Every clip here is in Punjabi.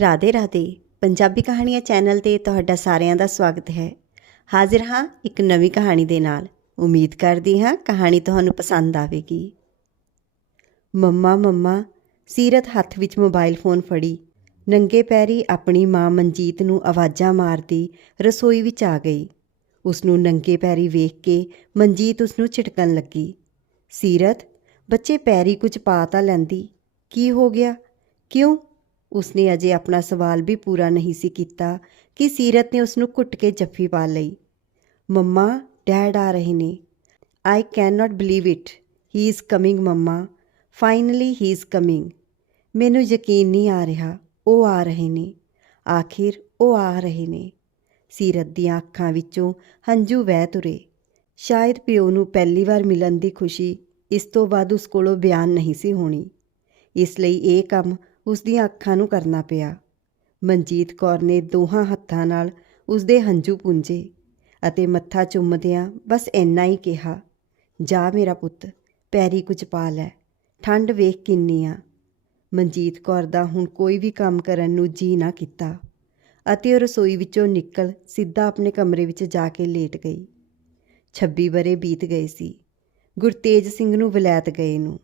ਰਾਧੇ ਰਾਧੇ, ਪੰਜਾਬੀ ਕਹਾਣੀਆਂ ਚੈਨਲ ਤੇ ਤੁਹਾਡਾ ਸਾਰਿਆਂ ਦਾ ਸਵਾਗਤ ਹੈ। ਹਾਜ਼ਰ ਹਾਂ ਇੱਕ ਨਵੀਂ ਕਹਾਣੀ ਦੇ ਨਾਲ। ਉਮੀਦ ਕਰਦੀ ਹਾਂ ਕਹਾਣੀ ਤੁਹਾਨੂੰ ਪਸੰਦ ਆਵੇਗੀ। ਮੰਮਾ ਮੰਮਾ, ਸੀਰਤ ਹੱਥ ਵਿੱਚ ਮੋਬਾਈਲ ਫੋਨ ਫੜੀ। ਨੰਗੇ ਪੈਰੀ ਆਪਣੀ ਮਾਂ ਮਨਜੀਤ ਨੂੰ ਆਵਾਜ਼ਾਂ ਮਾਰਦੀ ਰਸੋਈ ਵਿੱਚ ਆ ਗਈ। ਉਸ ਨੂੰ ਨੰਗੇ ਪੈਰੀ ਵੇਖ ਕੇ ਮਨਜੀਤ ਉਸ ਨੂੰ ਝਿੜਕਣ ਲੱਗੀ। ਸੀਰਤ, ਬੱਚੇ ਪੈਰੀ ਕੁਝ ਪਾ ਤਾਂ ਲੈਂਦੀ। ਕੀ ਹੋ ਗਿਆ? ਕਿਉਂ? ਉਸਨੇ ਅਜੇ ਆਪਣਾ ਸਵਾਲ ਵੀ ਪੂਰਾ ਨਹੀਂ ਸੀ ਕੀਤਾ ਕਿ ਸੀਰਤ ਨੇ ਉਸ ਨੂੰ ਘੁੱਟ ਕੇ ਜੱਫੀ ਪਾ ਲਈ। ਮੰਮਾ, ਡੈਡ ਆ ਰਹੇ ਨੇ। I can not believe it he is coming mumma. Finally he is coming ਮੈਨੂੰ ਯਕੀਨ ਨਹੀਂ ਆ ਰਿਹਾ। ਉਹ ਆ ਰਹੇ ਨੇ। ਆਖਿਰ ਉਹ ਆ ਰਹੇ ਨੇ। ਸੀਰਤ ਦੀਆਂ ਅੱਖਾਂ ਵਿੱਚੋਂ ਹੰਝੂ ਵਹਿ ਤੁਰੇ। ਸ਼ਾਇਦ ਪਿਓ ਨੂੰ ਪਹਿਲੀ ਵਾਰ ਮਿਲਣ ਦੀ ਖੁਸ਼ੀ ਇਸ ਤੋਂ ਬਾਅਦ ਉਸ ਕੋਲੋਂ ਬਿਆਨ ਨਹੀਂ ਸੀ ਹੋਣੀ। ਇਸ ਲਈ ਇਹ ਕੰਮ ਉਸ ਦੀਆਂ ਅੱਖਾਂ ਨੂੰ ਕਰਨਾ ਪਿਆ। ਮਨਜੀਤ ਕੌਰ ਨੇ ਦੋਹਾਂ ਹੱਥਾਂ ਨਾਲ ਉਸ ਦੇ ਹੰਝੂ ਪੁੰਝੇ ਅਤੇ ਮੱਥਾ ਚੁੰਮਦਿਆਂ ਬਸ ਇੰਨਾ ਹੀ ਕਿਹਾ, ਜਾ ਮੇਰਾ ਪੁੱਤ, ਪੈਰੀ ਕੁਝ ਪਾ ਲੈ ਠੰਡ ਵੇਖ ਕਿੰਨੀ ਆ। ਮਨਜੀਤ ਕੌਰ ਦਾ ਹੁਣ ਕੋਈ ਵੀ ਕੰਮ ਕਰਨ ਨੂੰ ਜੀ ਨਾ ਕੀਤਾ ਅਤੇ ਉਹ ਰਸੋਈ ਵਿੱਚੋਂ ਨਿਕਲ ਸਿੱਧਾ ਆਪਣੇ ਕਮਰੇ ਵਿੱਚ ਜਾ ਕੇ ਲੇਟ ਗਈ। 26 ਬਰੇ ਬੀਤ ਗਏ ਸੀ। ਗੁਰਤੇਜ ਸਿੰਘ ਨੂੰ ਵਲੈਤ ਗਏ ਨੂੰ।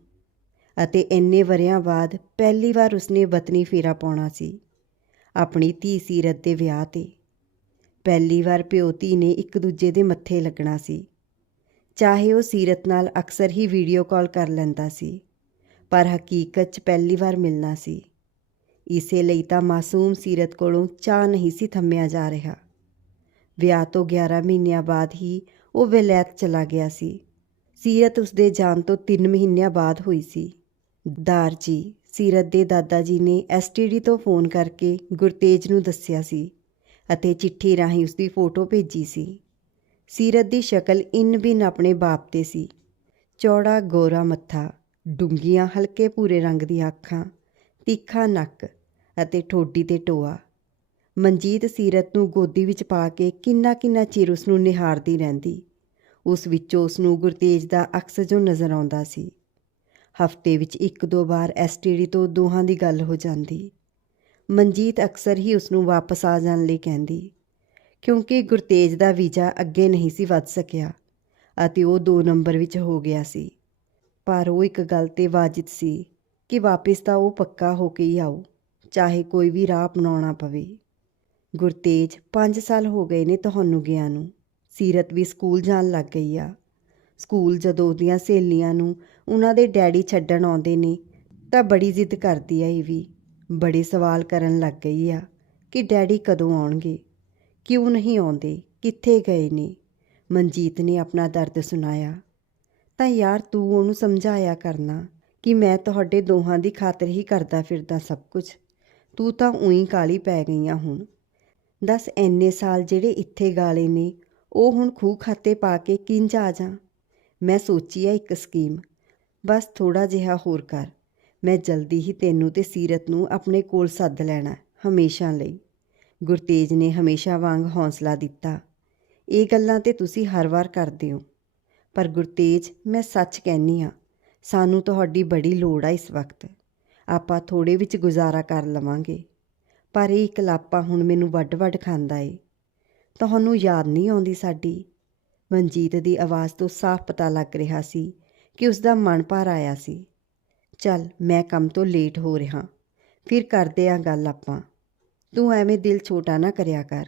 ਅਤੇ ਇੰਨੇ ਵਰਿਆਂ ਬਾਅਦ ਪਹਿਲੀ ਵਾਰ ਉਸਨੇ ਵਤਨੀ ਫੇਰਾ ਪਾਉਣਾ ਸੀ। ਆਪਣੀ ਧੀ ਸੀਰਤ ਦੇ ਵਿਆਹ ਤੇ। ਪਹਿਲੀ ਵਾਰ ਪਿਓ ਧੀ ਨੇ ਇੱਕ ਦੂਜੇ ਦੇ ਮੱਥੇ ਲੱਗਣਾ ਸੀ। ਚਾਹੇ ਉਹ ਸੀਰਤ ਨਾਲ ਅਕਸਰ ਹੀ ਵੀਡੀਓ ਕਾਲ ਕਰ ਲੈਂਦਾ ਸੀ, ਪਰ ਹਕੀਕਤ 'ਚ ਪਹਿਲੀ ਵਾਰ ਮਿਲਣਾ ਸੀ। ਇਸੇ ਲਈ ਤਾਂ ਮਾਸੂਮ ਸੀਰਤ ਕੋਲੋਂ ਚਾਹ ਨਹੀਂ ਸੀ ਥੰਮਿਆ ਜਾ ਰਿਹਾ। ਵਿਆਹ ਤੋਂ 11 ਮਹੀਨਿਆਂ ਬਾਅਦ ਹੀ ਉਹ ਵਿਲੈਤ ਚਲਾ ਗਿਆ ਸੀ। ਸੀਰਤ ਉਸਦੇ ਜਾਣ ਤੋਂ 3 ਮਹੀਨਿਆਂ ਬਾਅਦ ਹੋਈ ਸੀ। ਦਾਰ ਜੀ, ਸੀਰਤ ਦੇ ਦਾਦਾ ਜੀ ਨੇ ਐਸਟੀਡੀ ਤੋਂ ਫੋਨ ਕਰਕੇ ਗੁਰਤੇਜ ਨੂੰ ਦੱਸਿਆ ਸੀ ਅਤੇ ਚਿੱਠੀ ਰਾਹੀਂ ਉਸਦੀ ਫੋਟੋ ਭੇਜੀ ਸੀ। ਸੀਰਤ ਦੀ ਸ਼ਕਲ ਇਨ ਬਿਨ ਆਪਣੇ ਬਾਪ ਤੇ ਸੀ। ਚੌੜਾ, ਗੋਰਾ ਮੱਥਾ ਡੂੰਗੀਆਂ ਹਲਕੇ ਭੂਰੇ ਰੰਗ ਦੀਆਂ ਅੱਖਾਂ, ਤਿੱਖਾ ਨੱਕ ਅਤੇ ਠੋਡੀ ਤੇ ਟੋਆ। ਮਨਜੀਤ ਸੀਰਤ ਨੂੰ ਗੋਦੀ ਵਿੱਚ ਪਾ ਕੇ ਕਿੰਨਾ ਕਿੰਨਾ ਚਿਰ ਉਸ ਨੂੰ ਨਿਹਾਰਦੀ ਰਹਿੰਦੀ। ਉਸ ਵਿੱਚੋਂ ਉਸ ਨੂੰ ਗੁਰਤੇਜ ਦਾ ਅਕਸ ਜੋ ਨਜ਼ਰ ਆਉਂਦਾ ਸੀ। ਹਫ਼ਤੇ ਵਿੱਚ ਇੱਕ ਦੋ ਵਾਰ ਐਸਟੀਡੀ ਤੋਂ ਦੋਹਾਂ ਦੀ ਗੱਲ ਹੋ ਜਾਂਦੀ। ਮਨਜੀਤ ਅਕਸਰ ਹੀ ਉਸ ਨੂੰ ਵਾਪਸ ਆ ਜਾਣ ਲਈ ਕਹਿੰਦੀ, ਕਿਉਂਕਿ ਗੁਰਤੇਜ ਦਾ ਵੀਜ਼ਾ ਅੱਗੇ ਨਹੀਂ ਸੀ ਵੱਧ ਸਕਿਆ ਅਤੇ ਉਹ ਦੋ ਨੰਬਰ ਵਿੱਚ ਹੋ ਗਿਆ ਸੀ। ਪਰ ਉਹ ਇੱਕ ਗੱਲ ਤੇ ਵਾਜਿਦ ਸੀ ਕਿ ਵਾਪਸ ਤਾਂ ਉਹ ਪੱਕਾ ਹੋ ਕੇ ਹੀ ਆਉ ਚਾਹੇ ਕੋਈ ਵੀ ਰਾਹ ਅਪਣਾਉਣਾ ਪਵੇ। ਗੁਰਤੇਜ 5 ਸਾਲ ਹੋ ਗਏ ਨੇ ਤੁਹਾਨੂੰ ਗਿਆ ਨੂੰ। ਸੀਰਤ ਵੀ ਸਕੂਲ ਜਾਣ ਲੱਗ ਗਈ ਆ। ਸਕੂਲ ਜਦੋਂ ਉਹਦੀਆਂ ਸਹੇਲੀਆਂ ਨੂੰ ਉਹਨਾਂ ਦੇ ਡੈਡੀ ਛੱਡਣ ਆਉਂਦੇ ਨੇ, ਤਾਂ ਬੜੀ ਜ਼ਿੱਦ ਕਰਦੀ ਆ ਇਹ ਵੀ। ਬੜੇ ਸਵਾਲ ਕਰਨ ਲੱਗ ਗਈ ਆ ਕਿ ਡੈਡੀ ਕਦੋਂ ਆਉਣਗੇ? ਕਿਉਂ ਨਹੀਂ ਆਉਂਦੇ? ਕਿੱਥੇ ਗਏ ਨੇ? ਮਨਜੀਤ ਨੇ ਆਪਣਾ ਦਰਦ ਸੁਣਾਇਆ। ਤਾਂ ਯਾਰ ਤੂੰ ਉਹਨੂੰ ਸਮਝਾਇਆ ਕਰਨਾ ਕਿ ਮੈਂ ਤੁਹਾਡੇ ਦੋਹਾਂ ਦੀ ਖਾਤਰ ਹੀ ਕਰਦਾ ਫਿਰਦਾ ਸਭ ਕੁਝ। ਤੂੰ ਤਾਂ ਉਹੀ ਕਾਲੀ ਪੈ ਗਈਆਂ ਹੁਣ। ਦੱਸ ਐਨੇ ਸਾਲ ਜਿਹੜੇ ਇੱਥੇ ਗਾਲੇ ਨੇ, ਉਹ ਹੁਣ ਖੂਹ ਖਾਤੇ ਪਾ ਕੇ ਕਿੰਜ ਆ ਜਾ? ਮੈਂ ਸੋਚੀ ਆ ਇੱਕ ਸਕੀਮ। ਬਸ ਥੋੜਾ ਜਿਹਾ ਹੋਰ ਕਰ। ਮੈਂ ਜਲਦੀ ਹੀ ਤੈਨੂੰ ਤੇ ਸੀਰਤ ਨੂੰ ਆਪਣੇ ਕੋਲ ਸੱਦ ਲੈਣਾ, ਹਮੇਸ਼ਾ ਲਈ। ਗੁਰਤੇਜ ਨੇ ਹਮੇਸ਼ਾ ਵਾਂਗ ਹੌਸਲਾ ਦਿੱਤਾ। ਇਹ ਗੱਲਾਂ ਤੇ ਤੁਸੀਂ ਹਰ ਵਾਰ ਕਰਦੇ ਹੋ। ਪਰ ਗੁਰਤੇਜ, ਮੈਂ ਸੱਚ ਕਹਿਨੀ ਆ ਸਾਨੂੰ ਤੁਹਾਡੀ ਬੜੀ ਲੋੜ ਆ ਇਸ ਵਕਤ। ਆਪਾਂ ਥੋੜੇ ਵਿੱਚ ਗੁਜ਼ਾਰਾ ਕਰ ਲਵਾਂਗੇ। ਪਰ ਇਹ ਇਕਲਾਪਾ ਹੁਣ ਮੈਨੂੰ ਵੱਡ-ਵੱਡ ਖਾਂਦਾ ਏ। ਤੁਹਾਨੂੰ ਯਾਦ ਨਹੀਂ ਆਉਂਦੀ ਸਾਡੀ? ਮਨਜੀਤ ਦੀ ਆਵਾਜ਼ ਤੋਂ ਸਾਫ਼ ਪਤਾ ਲੱਗ ਰਿਹਾ ਸੀ ਕਿ ਉਸ ਦਾ ਮਨ ਭਰ ਆਇਆ ਸੀ। ਚੱਲ, ਮੈਂ ਕੰਮ ਤੋਂ ਲੇਟ ਹੋ ਰਿਹਾ। ਫਿਰ ਕਰਦੇ ਆਂ ਗੱਲ ਆਪਾਂ। ਤੂੰ ਐਵੇਂ ਦਿਲ ਛੋਟਾ ਨਾ ਕਰਿਆ ਕਰ।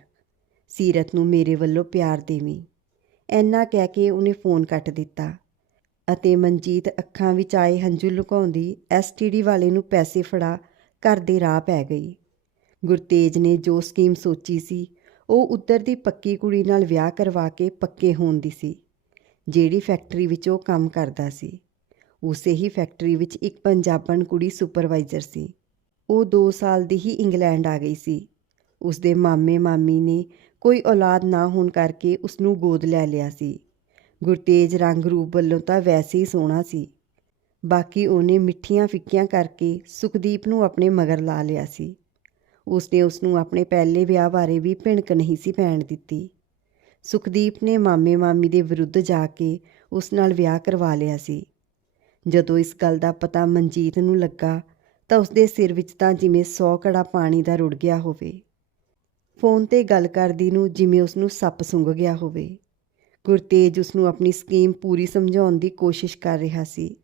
ਸੀਰਤ ਨੂੰ ਮੇਰੇ ਵੱਲੋਂ ਪਿਆਰ ਦੇਵੀਂ। ਐਨਾ ਕਹਿ ਕੇ ਉਹਨੇ ਫੋਨ ਕੱਟ ਦਿੱਤਾ ਅਤੇ ਮਨਜੀਤ ਅੱਖਾਂ ਵਿੱਚ ਆਏ ਹੰਝੂ ਲੁਕਾਉਂਦੀ ਐਸਟੀਡੀ ਵਾਲੇ ਨੂੰ ਪੈਸੇ ਫੜਾ ਘਰ ਦੇ ਰਾਹ ਪੈ ਗਈ। ਗੁਰਤੇਜ ਨੇ ਜੋ ਸਕੀਮ ਸੋਚੀ ਸੀ, ਉਹ ਉੱਧਰ ਦੀ ਪੱਕੀ ਕੁੜੀ ਨਾਲ ਵਿਆਹ ਕਰਵਾ ਕੇ ਪੱਕੇ ਹੋਣ ਦੀ ਸੀ। ਜਿਹੜੀ ਫੈਕਟਰੀ ਵਿੱਚ ਉਹ ਕੰਮ ਕਰਦਾ ਸੀ। ਉਸੇ ਹੀ ਫੈਕਟਰੀ ਵਿੱਚ ਇੱਕ ਪੰਜਾਬਣ ਕੁੜੀ ਸੁਪਰਵਾਈਜ਼ਰ ਸੀ। ਉਹ 2 ਸਾਲ ਦੀ ਹੀ ਇੰਗਲੈਂਡ ਆ ਗਈ ਸੀ। ਉਸ ਦੇ ਮਾਮੇ ਮਾਮੀ ਨੇ ਕੋਈ ਔਲਾਦ ਨਾ ਹੋਣ ਕਰਕੇ ਉਸ ਨੂੰ ਗੋਦ ਲੈ ਲਿਆ ਸੀ। ਗੁਰਤੇਜ ਰੰਗ ਰੂਪ ਵੱਲੋਂ ਤਾਂ ਵੈਸੇ ਹੀ ਸੋਹਣਾ ਸੀ। ਬਾਕੀ ਉਹਨੇ ਮਿੱਠੀਆਂ ਫਿੱਕੀਆਂ ਕਰਕੇ ਸੁਖਦੀਪ ਨੂੰ ਆਪਣੇ ਮਗਰ ਲਾ ਲਿਆ ਸੀ। ਉਸਨੇ ਉਸ ਨੂੰ ਆਪਣੇ ਪਹਿਲੇ ਵਿਆਹ ਬਾਰੇ ਵੀ ਭਿਣਕ ਨਹੀਂ ਸੀ ਪੈਣ ਦਿੱਤੀ। ਸੁਖਦੀਪ ਨੇ ਮਾਮੇ ਮਾਮੀ ਦੇ ਵਿਰੁੱਧ ਜਾ ਕੇ ਉਸ ਨਾਲ ਵਿਆਹ ਕਰਵਾ ਲਿਆ ਸੀ। ਜਦੋਂ ਇਸ ਗੱਲ ਦਾ ਪਤਾ ਮਨਜੀਤ ਨੂੰ ਲੱਗਾ ਤਾਂ ਉਸਦੇ ਸਿਰ ਵਿੱਚ ਤਾਂ ਜਿਵੇਂ 100 ਘੜਾ ਪਾਣੀ ਦਾ ਰੁੜ ਗਿਆ ਹੋਵੇ। ਫੋਨ ਤੇ ਗੱਲ ਕਰਦੀ ਨੂੰ ਜਿਵੇਂ ਉਸ ਨੂੰ ਸੱਪ ਸੁੰਘ ਗਿਆ ਹੋਵੇ। ਗੁਰਤੇਜ ਉਸ ਨੂੰ ਆਪਣੀ ਸਕੀਮ ਪੂਰੀ ਸਮਝਾਉਣ ਦੀ ਕੋਸ਼ਿਸ਼ ਕਰ ਰਿਹਾ ਸੀ।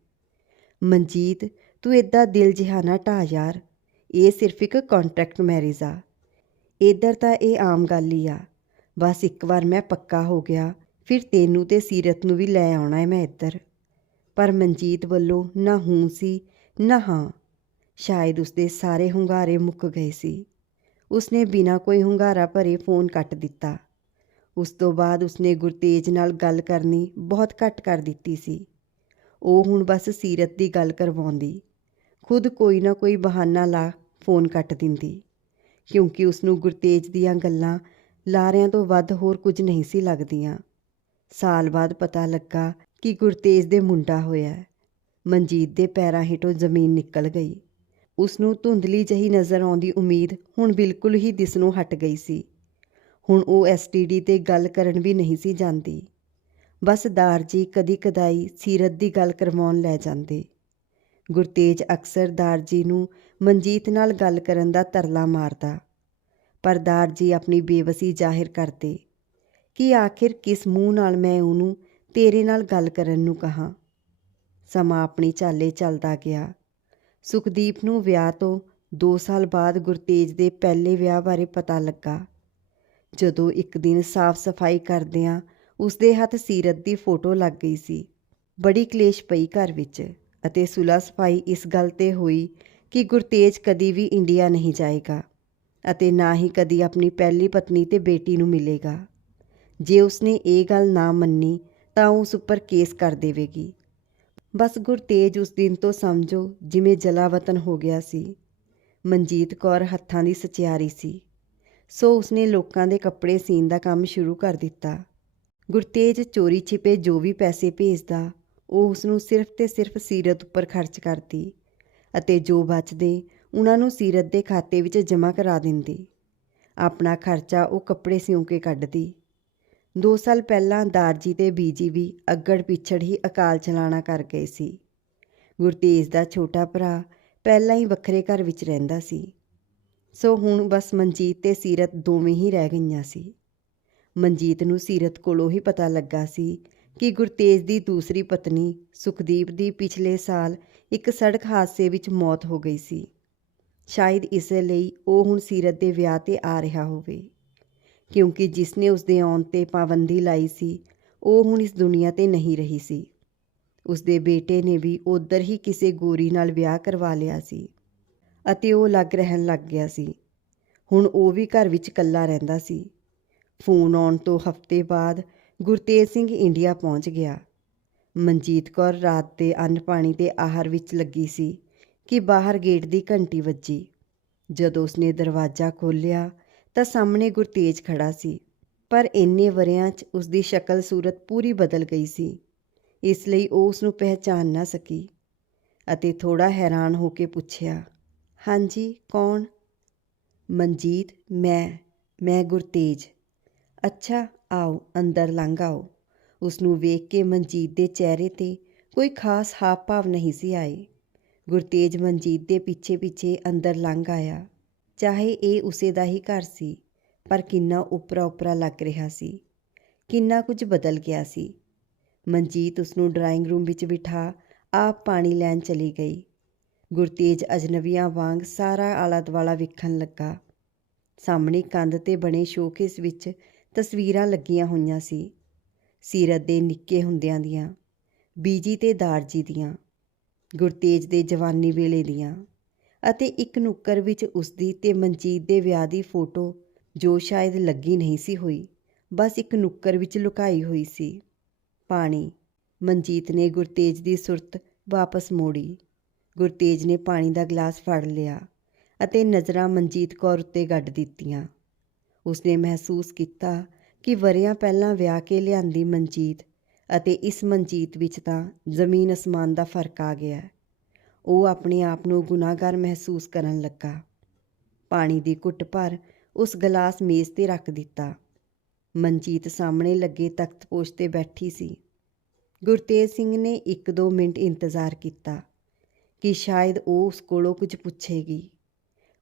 ਮਨਜੀਤ, ਤੂੰ ਏਦਾਂ ਦਿਲ ਜਿਹਾ ਨਾ ਢਾਹ ਯਾਰ। ਇਹ ਸਿਰਫ ਇੱਕ ਕੰਟਰੈਕਟ ਮੈਰਿਜ ਆ। ਇੱਧਰ ਤਾਂ ਇਹ ਆਮ ਗੱਲ ਹੀ ਆ। ਬਸ ਇੱਕ ਵਾਰ ਮੈਂ ਪੱਕਾ ਹੋ ਗਿਆ, ਫਿਰ ਤੈਨੂੰ ਤੇ ਸੀਰਤ ਨੂੰ ਵੀ ਲੈ ਆਉਣਾ ਹੈ ਮੈਂ ਇੱਧਰ। ਪਰ ਮਨਜੀਤ ਵੱਲੋਂ ਨਾ ਹੂੰ ਸੀ, ਨਾ ਹਾਂ। ਸ਼ਾਇਦ ਉਸਦੇ ਸਾਰੇ ਹੁੰਗਾਰੇ ਮੁੱਕ ਗਏ ਸੀ। ਉਸਨੇ ਬਿਨਾਂ ਕੋਈ ਹੁੰਗਾਰਾ ਭਰੇ ਫੋਨ ਕੱਟ ਦਿੱਤਾ। ਉਸ ਤੋਂ ਬਾਅਦ ਉਸਨੇ ਗੁਰਤੇਜ ਨਾਲ ਗੱਲ ਕਰਨੀ ਬਹੁਤ ਘੱਟ ਕਰ ਦਿੱਤੀ ਸੀ। ਉਹ ਹੁਣ ਬਸ ਸੀਰਤ ਦੀ ਗੱਲ ਕਰਵਾਉਂਦੀ। ਖੁਦ ਕੋਈ ਨਾ ਕੋਈ ਬਹਾਨਾ ਲਾ ਫੋਨ ਕੱਟ ਦਿੰਦੀ। ਕਿਉਂਕਿ ਉਸ ਨੂੰ ਗੁਰਤੇਜ ਦੀਆਂ ਗੱਲਾਂ ਲਾਰਿਆਂ ਤੋਂ ਵੱਧ ਹੋਰ ਕੁਝ ਨਹੀਂ ਸੀ ਲੱਗਦੀਆਂ। ਸਾਲ ਬਾਅਦ ਪਤਾ ਲੱਗਾ ਕਿ ਗੁਰਤੇਜ ਦੇ ਮੁੰਡਾ ਹੋਇਆ ਮਨਜੀਤ ਦੇ ਪੈਰਾਂ ਹੇਠੋਂ ਜ਼ਮੀਨ ਨਿਕਲ ਗਈ। ਉਸ ਨੂੰ ਧੁੰਦਲੀ ਜਹੀ ਨਜ਼ਰ ਆਉਂਦੀ ਉਮੀਦ ਹੁਣ ਬਿਲਕੁਲ ਹੀ ਦਿਸ ਨੂੰ ਹਟ ਗਈ ਸੀ। ਹੁਣ ਉਹ ਐਸਟੀਡੀ ਤੇ ਗੱਲ ਕਰਨ ਵੀ ਨਹੀਂ ਸੀ ਜਾਂਦੀ। ਬਸ ਦਾਰ ਜੀ ਕਦੀ ਕਦਾਈ ਸੀਰਤ ਦੀ ਗੱਲ ਕਰਵਾਉਣ ਲੈ ਜਾਂਦੇ। ਗੁਰਤੇਜ ਅਕਸਰ ਦਾਰ ਜੀ ਨੂੰ ਮਨਜੀਤ ਨਾਲ ਗੱਲ ਕਰਨ ਦਾ ਤਰਲਾ ਮਾਰਦਾ। ਪਰ ਦਾਰਜੀ ਆਪਣੀ ਬੇਵਸੀ ਜ਼ਾਹਿਰ ਕਰਦੇ ਕਿ ਆਖਿਰ ਕਿਸ ਮੂੰਹ ਨਾਲ ਮੈਂ ਉਹਨੂੰ ਤੇਰੇ ਨਾਲ ਗੱਲ ਕਰਨ ਨੂੰ ਕਹਾ? ਸਮਾਂ ਆਪਣੀ ਚਾਲੇ ਚੱਲਦਾ ਗਿਆ। ਸੁਖਦੀਪ ਨੂੰ ਵਿਆਹ ਤੋਂ 2 ਸਾਲ ਬਾਅਦ ਗੁਰਤੇਜ ਦੇ ਪਹਿਲੇ ਵਿਆਹ ਬਾਰੇ ਪਤਾ ਲੱਗਾ। ਜਦੋਂ ਇੱਕ ਦਿਨ ਸਾਫ਼ ਸਫ਼ਾਈ ਕਰਦਿਆਂ ਉਸਦੇ ਹੱਥ ਸੀਰਤ ਦੀ ਫੋਟੋ ਲੱਗ ਗਈ ਸੀ। ਬੜੀ ਕਲੇਸ਼ ਪਈ ਘਰ ਵਿੱਚ ਅਤੇ ਸੁਲਾ ਸਫ਼ਾਈ ਇਸ ਗੱਲ ਤੇ ਹੋਈ ਕਿ ਗੁਰਤੇਜ ਕਦੀ ਵੀ ਇੰਡੀਆ ਨਹੀਂ ਜਾਏਗਾ। ਅਤੇ ਨਾ ਹੀ ਕਦੀ ਆਪਣੀ ਪਹਿਲੀ ਪਤਨੀ ਤੇ ਬੇਟੀ ਨੂੰ ਮਿਲੇਗਾ। ਜੇ ਉਸਨੇ ਇਹ ਗੱਲ ਨਾ ਮੰਨੀ, ਤਾਂ ਉਸ ਉੱਪਰ ਕੇਸ ਕਰ ਦੇਵੇਗੀ। ਬਸ ਗੁਰਤੇਜ ਉਸ ਦਿਨ ਤੋਂ ਸਮਝੋ, ਜਿਵੇਂ ਜਲਾਵਤਨ ਹੋ ਗਿਆ ਸੀ। ਮਨਜੀਤ ਕੌਰ ਹੱਥਾਂ ਦੀ ਸਚਿਆਰੀ ਸੀ। ਸੋ ਉਸਨੇ ਲੋਕਾਂ ਦੇ ਕੱਪੜੇ ਸੀਨ ਦਾ ਕੰਮ ਸ਼ੁਰੂ ਕਰ ਦਿੱਤਾ। ਗੁਰਤੇਜ ਚੋਰੀ ਛਿਪੇ ਜੋ ਵੀ ਪੈਸੇ ਭੇਜਦਾ, ਉਹ ਉਸ ਨੂੰ ਸਿਰਫ ਤੇ ਸਿਰਫ ਸੀਰਤ ਉੱਪਰ ਖਰਚ ਕਰਦੀ ਅਤੇ ਜੋ ਬਚਦੇ ਉਹਨਾਂ ਨੂੰ ਸੀਰਤ ਦੇ ਖਾਤੇ ਵਿੱਚ ਜਮ੍ਹਾਂ ਕਰਾ ਦਿੰਦੀ। ਆਪਣਾ ਖਰਚਾ ਉਹ ਕੱਪੜੇ ਸਿਉਂ ਕੇ ਕੱਢਦੀ। 2 ਸਾਲ ਪਹਿਲਾਂ ਦਾਰਜੀ ਤੇ ਬੀਜੀ ਵੀ ਅੱਗੜ ਪਿੱਛੜ ਹੀ ਅਕਾਲ ਚਲਾਣਾ ਕਰ ਗਏ ਸੀ। ਗੁਰਤੇਜ ਦਾ ਛੋਟਾ ਭਰਾ ਪਹਿਲਾਂ ਹੀ ਵੱਖਰੇ ਘਰ ਵਿੱਚ ਰਹਿੰਦਾ ਸੀ। ਸੋ ਹੁਣ ਬਸ ਮਨਜੀਤ ਤੇ ਸੀਰਤ ਦੋਵੇਂ ਹੀ ਰਹਿ ਗਈਆਂ ਸੀ। ਮਨਜੀਤ ਨੂੰ ਸੀਰਤ ਕੋਲੋਂ ਹੀ ਪਤਾ ਲੱਗਾ ਸੀ ਕਿ ਗੁਰਤੇਜ ਦੀ ਦੂਸਰੀ ਪਤਨੀ ਸੁਖਦੀਪ ਦੀ ਪਿਛਲੇ ਸਾਲ ਇੱਕ ਸੜਕ ਹਾਦਸੇ ਵਿੱਚ ਮੌਤ ਹੋ ਗਈ ਸੀ। ਸ਼ਾਇਦ ਇਸੇ ਲਈ ਉਹ ਹੁਣ ਸੀਰਤ ਦੇ ਵਿਆਹ ਤੇ ਆ ਰਿਹਾ ਹੋਵੇ। ਕਿਉਂਕਿ ਜਿਸਨੇ ਉਸ ਦੇ ਆਉਣ ਤੇ ਪਾਬੰਦੀ ਲਾਈ ਸੀ, ਉਹ ਹੁਣ ਇਸ ਦੁਨੀਆ ਤੇ ਨਹੀਂ ਰਹੀ ਸੀ। ਉਸ ਦੇ ਬੇਟੇ ਨੇ ਵੀ ਉਧਰ ਹੀ ਕਿਸੇ ਗੋਰੀ ਨਾਲ ਵਿਆਹ ਕਰਵਾ ਲਿਆ ਸੀ ਅਤੇ ਉਹ ਲੱਗ ਰਹਿਣ ਲੱਗ ਗਿਆ ਸੀ। ਹੁਣ ਉਹ ਵੀ ਘਰ ਵਿੱਚ ਇਕੱਲਾ ਰਹਿੰਦਾ ਸੀ। ਫੋਨ ਆਉਣ ਤੋਂ ਹਫ਼ਤੇ ਬਾਅਦ ਗੁਰਤੇਜ ਸਿੰਘ ਇੰਡੀਆ ਪਹੁੰਚ ਗਿਆ। ਮਨਜੀਤ ਕੌਰ ਰਾਤ ਦੇ ਅੰਨ ਪਾਣੀ ਦੇ ਆਹਾਰ ਵਿੱਚ ਲੱਗੀ ਸੀ। ਕਿ ਬਾਹਰ ਗੇਟ ਦੀ ਘੰਟੀ ਵੱਜੀ। ਜਦੋਂ ਉਸਨੇ ਦਰਵਾਜ਼ਾ ਖੋਲ੍ਹਿਆ ਤਾਂ ਸਾਹਮਣੇ ਗੁਰਤੇਜ ਖੜਾ ਸੀ, ਪਰ ਇੰਨੇ ਵਰਿਆਂ 'ਚ ਉਸਦੀ ਸ਼ਕਲ ਸੂਰਤ ਪੂਰੀ ਬਦਲ ਗਈ ਸੀ। ਇਸ ਲਈ ਉਹ ਉਸ ਨੂੰ ਪਹਿਚਾਨ ਨਾ ਸਕੀ ਅਤੇ ਥੋੜਾ ਹੈਰਾਨ ਹੋ ਕੇ ਪੁੱਛਿਆ, ਹਾਂਜੀ, ਕੌਣ? ਮਨਜੀਤ, ਮੈਂ ਮੈਂ ਗੁਰਤੇਜ। ਅੱਛਾ, ਆਓ, ਅੰਦਰ ਲੰਘ ਆਓ। ਉਸ ਨੂੰ ਵੇਖ ਕੇ ਮਨਜੀਤ ਦੇ ਚਿਹਰੇ ਤੇ ਕੋਈ ਖਾਸ ਹਾਵ ਭਾਵ ਨਹੀਂ ਸੀ ਆਏ। ਗੁਰਤੇਜ ਮਨਜੀਤ ਦੇ ਪਿੱਛੇ ਪਿੱਛੇ ਅੰਦਰ ਲੰਘ ਆਇਆ। ਚਾਹੇ ਇਹ ਉਸੇ ਦਾ ਹੀ ਘਰ ਸੀ, ਪਰ ਕਿੰਨਾ ਉਪਰਾ ਉਪਰਾ ਲੱਗ ਰਿਹਾ ਸੀ। ਕਿੰਨਾ ਕੁਝ ਬਦਲ ਗਿਆ ਸੀ। ਮਨਜੀਤ ਉਸ ਨੂੰ ਡਰਾਇੰਗ ਰੂਮ ਵਿੱਚ ਬਿਠਾ ਆਪ ਪਾਣੀ ਲੈਣ ਚਲੀ ਗਈ। ਗੁਰਤੇਜ ਅਜਨਬੀਆਂ ਵਾਂਗ ਸਾਰਾ ਆਲਾ ਦੁਆਲਾ ਵੇਖਣ ਲੱਗਾ। ਸਾਹਮਣੇ ਕੰਧ ਤੇ ਬਣੇ ਸ਼ੋਕੇਸ ਵਿੱਚ ਤਸਵੀਰਾਂ ਲੱਗੀਆਂ ਹੋਈਆਂ ਸੀ। ਸੀਰਤ ਦੇ ਨਿੱਕੇ ਹੁੰਦਿਆਂ ਦੀਆਂ, ਬੀਜੀ ਤੇ ਦਾਰਜੀ ਦੀਆਂ। ਗੁਰਤੇਜ ਦੇ ਜਵਾਨੀ ਵੇਲੇ ਦੀਆਂ ਅਤੇ ਇੱਕ ਨੁੱਕਰ ਵਿੱਚ ਉਸਦੀ ਤੇ ਮਨਜੀਤ ਦੇ ਵਿਆਹ ਦੀ ਫੋਟੋ ਜੋ ਸ਼ਾਇਦ ਲੱਗੀ ਨਹੀਂ ਸੀ ਹੋਈ, ਬਸ ਇੱਕ ਨੁੱਕਰ ਵਿੱਚ ਲੁਕਾਈ ਹੋਈ ਸੀ। ਪਾਣੀ, ਮਨਜੀਤ ਨੇ ਗੁਰਤੇਜ ਦੀ ਸੁਰਤ ਵਾਪਸ ਮੋੜੀ। ਗੁਰਤੇਜ ਨੇ ਪਾਣੀ ਦਾ ਗਲਾਸ ਫੜ ਲਿਆ ਅਤੇ ਨਜ਼ਰਾਂ ਮਨਜੀਤ ਕੌਰ ਉੱਤੇ ਗੱਡ ਦਿੱਤੀਆਂ। ਉਸਨੇ ਮਹਿਸੂਸ ਕੀਤਾ ਕਿ ਵਰਿਆਂ ਪਹਿਲਾਂ ਵਿਆਹ ਕੇ ਲਿਆਂਦੀ ਮਨਜੀਤ ਅਤੇ ਇਸ ਮਨਜੀਤ ਵਿੱਚ ਤਾਂ ਜ਼ਮੀਨ ਅਸਮਾਨ ਦਾ ਫ਼ਰਕ ਆ ਗਿਆ ਉਹ ਆਪਣੇ ਆਪ ਨੂੰ ਗੁਨਾਹਗਾਰ ਮਹਿਸੂਸ ਕਰਨ ਲੱਗਾ। ਪਾਣੀ ਦੀ ਘੁੱਟ ਭਰ ਉਸ ਗਲਾਸ ਮੇਜ਼ ਤੇ ਰੱਖ ਦਿੱਤਾ। ਮਨਜੀਤ ਸਾਹਮਣੇ ਲੱਗੇ ਤਖਤਪੋਸ਼ ਤੇ ਬੈਠੀ ਸੀ। ਗੁਰਤੇਜ ਸਿੰਘ ਨੇ ਇੱਕ ਦੋ ਮਿੰਟ ਇੰਤਜ਼ਾਰ ਕੀਤਾ ਕਿ ਸ਼ਾਇਦ ਉਹ ਉਸ ਕੋਲੋਂ ਕੁਝ ਪੁੱਛੇਗੀ,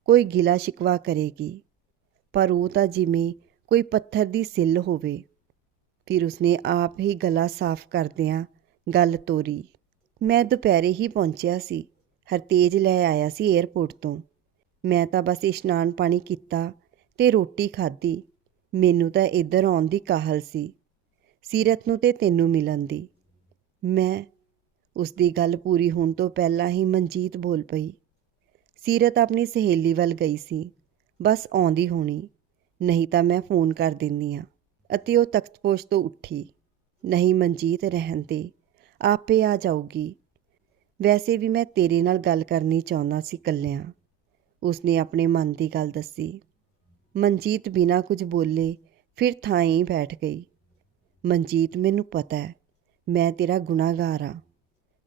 ਕੋਈ ਗਿਲਾ ਸ਼ਿਕਵਾ ਕਰੇਗੀ, ਪਰ ਉਹ ਤਾਂ ਜਿਵੇਂ ਕੋਈ ਪੱਥਰ ਦੀ ਸਿੱਲ ਹੋਵੇ। ਫਿਰ ਉਸਨੇ ਆਪ ਹੀ ਗਲਾ ਸਾਫ਼ ਕਰਦਿਆਂ ਗੱਲ ਤੋਰੀ। ਮੈਂ ਦੁਪਹਿਰੇ ਹੀ ਪਹੁੰਚਿਆ ਸੀ। ਹਰਤੇਜ ਲੈ ਆਇਆ ਸੀ 에ਅਰਪੋਰਟ ਤੋਂ। ਮੈਂ ਤਾਂ ਬਸ ਇਸ਼ਨਾਨ ਪਾਣੀ ਕੀਤਾ ਤੇ ਰੋਟੀ ਖਾਧੀ। ਮੈਨੂੰ ਤਾਂ ਇੱਧਰ ਆਉਣ ਦੀ ਕਾਹਲ ਸੀ। ਸੀਰਤ ਨੂੰ ਤੇ ਤੈਨੂੰ ਮਿਲਣ ਦੀ। ਮੈਂ ਉਸ ਦੀ ਗੱਲ ਪੂਰੀ ਹੋਣ ਤੋਂ ਪਹਿਲਾਂ ਹੀ ਮਨਜੀਤ ਬੋਲ ਪਈ। ਸੀਰਤ ਆਪਣੀ ਸਹੇਲੀ ਵੱਲ ਗਈ ਸੀ। ਬਸ ਆਉਂਦੀ ਹੋਣੀ। ਨਹੀਂ ਤਾਂ ਮੈਂ ਫੋਨ ਕਰ ਦਿੰਦੀ ਆ ਅਤੇ ਉਹ ਤਖਤਪੋਸ਼ ਤੋਂ ਉੱਠੀ। ਨਹੀਂ ਮਨਜੀਤ, ਰਹਿਣ ਦੇ। ਆਪੇ ਆ ਜਾਊਗੀ। ਵੈਸੇ ਵੀ ਮੈਂ ਤੇਰੇ ਨਾਲ ਗੱਲ ਕਰਨੀ ਚਾਹੁੰਦਾ ਸੀ ਕੱਲਿਆਂ ਉਸਨੇ ਆਪਣੇ ਮਨ ਦੀ ਗੱਲ ਦੱਸੀ। ਮਨਜੀਤ ਬਿਨਾਂ ਕੁਝ ਬੋਲੇ ਫਿਰ ਥਾਂ ਹੀ ਬੈਠ ਗਈ। ਮਨਜੀਤ, ਮੈਨੂੰ ਪਤਾ ਹੈ, ਮੈਂ ਤੇਰਾ ਗੁਨਾਹਗਾਰ ਆ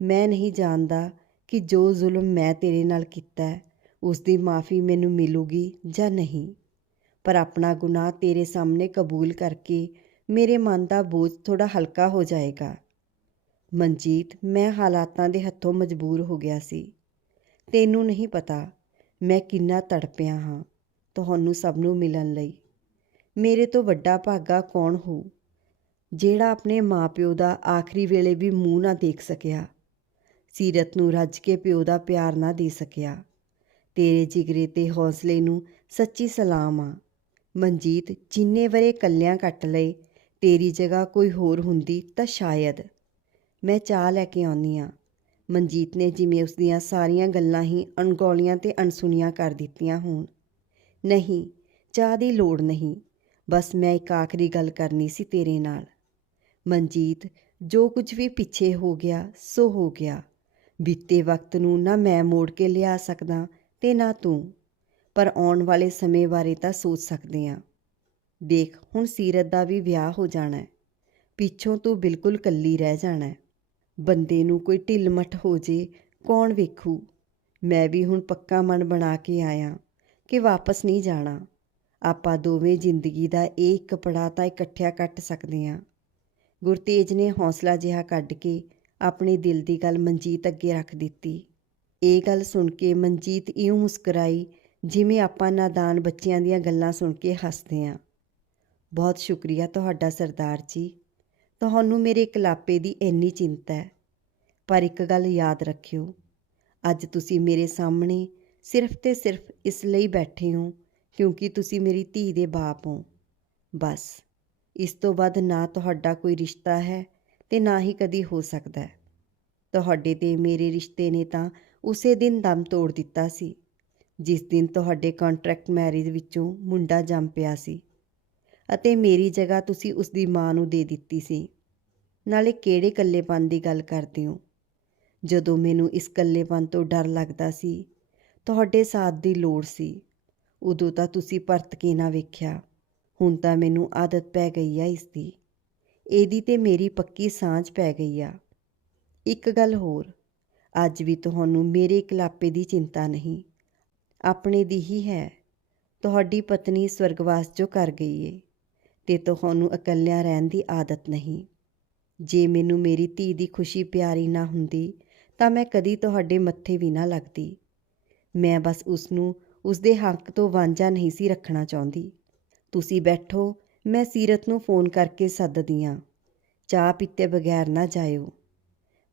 ਮੈਂ ਨਹੀਂ ਜਾਣਦਾ ਕਿ ਜੋ ਜ਼ੁਲਮ ਮੈਂ ਤੇਰੇ ਨਾਲ ਕੀਤਾ ਹੈ ਉਸ ਦੀ ਮਾਫੀ ਮੈਨੂੰ ਮਿਲੂਗੀ ਜਾਂ ਨਹੀਂ। ਪਰ ਆਪਣਾ ਗੁਨਾਹ ਤੇਰੇ ਸਾਹਮਣੇ ਕਬੂਲ ਕਰਕੇ ਮੇਰੇ ਮਨ ਦਾ ਬੋਝ ਥੋੜਾ ਹਲਕਾ ਹੋ ਜਾਏਗਾ। ਮਨਜੀਤ, ਮੈਂ ਹਾਲਾਤਾਂ ਦੇ ਹੱਥੋਂ ਮਜਬੂਰ ਹੋ ਗਿਆ ਸੀ। ਤੈਨੂੰ ਨਹੀਂ ਪਤਾ ਮੈਂ ਕਿੰਨਾ ਤੜਪਿਆ ਹਾਂ ਤੁਹਾਨੂੰ ਸਭ ਨੂੰ ਮਿਲਣ ਲਈ। ਮੇਰੇ ਤੋਂ ਵੱਡਾ ਭਾਗਾ ਕੌਣ ਹੋ ਜਿਹੜਾ ਆਪਣੇ ਮਾਪਿਓ ਦਾ ਆਖਰੀ ਵੇਲੇ ਵੀ ਮੂੰਹ ਨਾ ਦੇਖ ਸਕਿਆ। ਸੀਰਤ ਨੂੰ ਰੱਜ ਕੇ ਪਿਓ ਦਾ ਪਿਆਰ ਨਾ ਦੇ ਸਕਿਆ। ਤੇਰੇ ਜਿਗਰੇ ਤੇ ਹੌਸਲੇ ਨੂੰ ਸੱਚੀ ਸਲਾਮ ਆ ਮਨਜੀਤ, ਜਿੰਨੇ ਵਰੇ ਕੱਲਿਆਂ ਕੱਟ ਲਏ, ਤੇਰੀ ਜਗ੍ਹਾ ਕੋਈ ਹੋਰ ਹੁੰਦੀ ਤਾਂ ਸ਼ਾਇਦ। ਮੈਂ ਚਾਹ ਲੈ ਕੇ ਆਉਣੀ ਆ ਮਨਜੀਤ ਨੇ ਜਿਵੇਂ ਉਸ ਦੀਆਂ ਸਾਰੀਆਂ ਗੱਲਾਂ ਹੀ ਅਣਗੌਲੀਆਂ ਤੇ ਅਣਸੁਣੀਆਂ ਕਰ ਦਿੱਤੀਆਂ ਹੋਣ। ਨਹੀਂ, ਚਾਹ ਦੀ ਲੋੜ ਨਹੀਂ। ਬਸ ਮੈਂ ਇੱਕ ਆਖਰੀ ਗੱਲ ਕਰਨੀ ਸੀ ਤੇਰੇ ਨਾਲ। ਮਨਜੀਤ, ਜੋ ਕੁਝ ਵੀ ਪਿੱਛੇ ਹੋ ਗਿਆ, ਸੋ ਹੋ ਗਿਆ। ਬੀਤੇ ਵਕਤ ਨੂੰ ਨਾ ਮੈਂ ਮੋੜ ਕੇ ਲਿਆ ਸਕਦਾ ਤੇ ਨਾ ਤੂੰ। ਪਰ ਆਉਣ ਵਾਲੇ ਸਮੇਂ ਬਾਰੇ ਤਾਂ ਸੋਚ ਸਕਦੇ ਹਾਂ। ਦੇਖ, ਹੁਣ ਸੀਰਤ ਦਾ ਵੀ ਵਿਆਹ ਹੋ ਜਾਣਾ ਹੈ। ਪਿੱਛੋਂ ਤੂੰ ਬਿਲਕੁਲ ਕੱਲੀ ਰਹਿ ਜਾਣਾ ਹੈ। ਬੰਦੇ ਨੂੰ ਕੋਈ ਢਿੱਲ ਮੱਠ ਹੋ ਜੇ, ਕੌਣ ਵੇਖੂ? ਮੈਂ ਵੀ ਹੁਣ ਪੱਕਾ ਮਨ ਬਣਾ ਕੇ ਆਇਆ ਕਿ ਵਾਪਸ ਨਹੀਂ ਜਾਣਾ। ਆਪਾਂ ਦੋਵੇਂ ਜ਼ਿੰਦਗੀ ਦਾ ਇਹ ਇੱਕ ਪੜਾ ਤਾਂ ਇਕੱਠਿਆ ਕੱਟ ਸਕਦੇ ਹਾਂ। ਗੁਰਤੇਜ ਨੇ ਹੌਸਲਾ ਜਿਹਾ ਕੱਢ ਕੇ ਆਪਣੇ ਦਿਲ ਦੀ ਗੱਲ ਮਨਜੀਤ ਅੱਗੇ ਰੱਖ ਦਿੱਤੀ। ਇਹ ਗੱਲ ਸੁਣ ਕੇ ਮਨਜੀਤ ਇਉਂ ਮੁਸਕਰਾਈ ਜਿਵੇਂ ਆਪਾਂ ਨਾਦਾਨ ਬੱਚਿਆਂ ਦੀਆਂ ਗੱਲਾਂ ਸੁਣ ਕੇ ਹੱਸਦੇ ਹਾਂ। ਬਹੁਤ ਸ਼ੁਕਰੀਆ ਤੁਹਾਡਾ ਸਰਦਾਰ ਜੀ। ਤੁਹਾਨੂੰ ਮੇਰੇ ਇਕਲਾਪੇ ਦੀ ਇੰਨੀ ਚਿੰਤਾ ਹੈ। ਪਰ ਇੱਕ ਗੱਲ ਯਾਦ ਰੱਖਿਓ, ਅੱਜ ਤੁਸੀਂ ਮੇਰੇ ਸਾਹਮਣੇ ਸਿਰਫ ਤੇ ਸਿਰਫ ਇਸ ਲਈ ਬੈਠੇ ਹੋ ਕਿਉਂਕਿ ਤੁਸੀਂ ਮੇਰੀ ਧੀ ਦੇ ਬਾਪ ਹੋ। ਬਸ, ਇਸ ਤੋਂ ਵੱਧ ਨਾ ਤੁਹਾਡਾ ਕੋਈ ਰਿਸ਼ਤਾ ਹੈ ਤੇ ਨਾ ਹੀ ਕਦੀ ਹੋ ਸਕਦਾ ਤੁਹਾਡੇ ਤੇ ਮੇਰੇ ਰਿਸ਼ਤੇ ਨੇ ਤਾਂ ਉਸੇ ਦਿਨ ਦਮ ਤੋੜ ਦਿੱਤਾ ਸੀ। ਜਿਸ ਦਿਨ ਤੁਹਾਡੇ ਕੰਟਰੈਕਟ ਮੈਰਿਜ ਵਿੱਚੋਂ ਮੁੰਡਾ ਜੰਮ ਪਿਆ ਸੀ ਅਤੇ ਮੇਰੀ ਜਗ੍ਹਾ ਤੁਸੀਂ ਉਸ ਦੀ ਮਾਂ ਨੂੰ ਦੇ ਦਿੱਤੀ ਸੀ। ਨਾਲੇ ਕਿਹੜੇ ਇਕੱਲੇਪਨ ਦੀ ਗੱਲ ਕਰਦੇ ਹੋ? ਜਦੋਂ ਮੈਨੂੰ ਇਸ ਇਕੱਲੇਪਨ ਤੋਂ ਡਰ ਲੱਗਦਾ ਸੀ, ਤੁਹਾਡੇ ਸਾਥ ਦੀ ਲੋੜ ਸੀ। ਉਦੋਂ ਤਾਂ ਤੁਸੀਂ ਪਰਤ ਕੇ ਨਾ ਵੇਖਿਆ। ਹੁਣ ਤਾਂ ਮੈਨੂੰ ਆਦਤ ਪੈ ਗਈ ਆ ਇਸ ਦੀ। ਇਹਦੀ ਤੇ ਮੇਰੀ ਪੱਕੀ ਸਾਂਝ ਪੈ ਗਈ ਆ। ਇੱਕ ਗੱਲ ਹੋਰ, ਅੱਜ ਵੀ ਤੁਹਾਨੂੰ ਮੇਰੇ ਇਕਲਾਪੇ ਦੀ ਚਿੰਤਾ ਨਹੀਂ। ਆਪਣੇ ਦੀ ਹੀ ਹੈ। ਤੁਹਾਡੀ ਪਤਨੀ ਸਵਰਗਵਾਸ ਜੋ ਕਰ ਗਈ ਏ, ਤੇ ਤੁਹਾਨੂੰ ਇਕੱਲਿਆਂ ਰਹਿਣ ਦੀ ਆਦਤ ਨਹੀਂ। ਜੇ ਮੈਨੂੰ ਮੇਰੀ ਧੀ ਦੀ ਖੁਸ਼ੀ ਪਿਆਰੀ ਨਾ ਹੁੰਦੀ, ਤਾਂ ਮੈਂ ਕਦੀ ਤੁਹਾਡੇ ਮੱਥੇ ਵੀ ਨਾ ਲੱਗਦੀ। ਮੈਂ ਬਸ ਉਸ ਨੂੰ ਉਸ ਦੇ ਹੱਕ ਤੋਂ ਵਾਂਝਾ ਨਹੀਂ ਸੀ ਰੱਖਣਾ ਚਾਹੁੰਦੀ। ਤੁਸੀਂ ਬੈਠੋ, ਮੈਂ ਸੀਰਤ ਨੂੰ ਫੋਨ ਕਰਕੇ ਸੱਦਦੀ ਹਾਂ ਚਾਹ ਪੀਤੇ ਬਗੈਰ ਨਾ ਜਾਇਓ।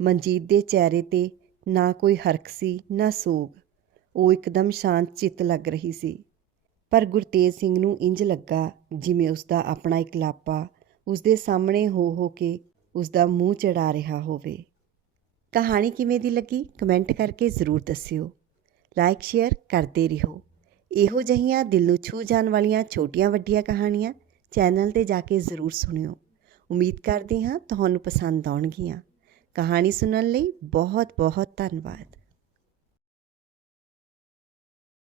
ਮਨਜੀਤ ਦੇ ਚਿਹਰੇ ਤੇ ਨਾ ਕੋਈ ਹਰਕ ਸੀ, ਨਾ ਸੋਗ। ਉਹ ਇੱਕਦਮ ਸ਼ਾਂਤ ਚਿੱਤ ਲੱਗ ਰਹੀ ਸੀ। ਪਰ ਗੁਰਤੇਜ ਸਿੰਘ ਨੂੰ ਇੰਜ ਲੱਗਾ ਜਿਵੇਂ ਉਸ ਦਾ ਆਪਣਾ ਇਕਲਾਪਾ ਉਸ ਦੇ ਸਾਹਮਣੇ ਹੋ ਹੋ ਕੇ ਉਸ ਦਾ ਮੂੰਹ ਚੜਾ ਰਿਹਾ ਹੋਵੇ। ਕਹਾਣੀ ਕਿਵੇਂ ਦੀ ਲੱਗੀ? ਕਮੈਂਟ ਕਰਕੇ ਜ਼ਰੂਰ ਦੱਸਿਓ। ਲਾਈਕ, ਸ਼ੇਅਰ ਕਰਦੇ ਰਹੋ। ਇਹੋ ਜਿਹੀਆਂ ਦਿਲ ਨੂੰ ਛੂ ਜਾਣ ਵਾਲੀਆਂ ਛੋਟੀਆਂ ਵੱਡੀਆਂ ਕਹਾਣੀਆਂ ਚੈਨਲ ਤੇ ਜਾ ਕੇ ਜ਼ਰੂਰ ਸੁਣਿਓ। ਉਮੀਦ ਕਰਦੀ ਹਾਂ ਤੁਹਾਨੂੰ ਪਸੰਦ ਆਉਣਗੀਆਂ। ਕਹਾਣੀ ਸੁਣਨ ਲਈ ਬਹੁਤ ਬਹੁਤ ਧੰਨਵਾਦ।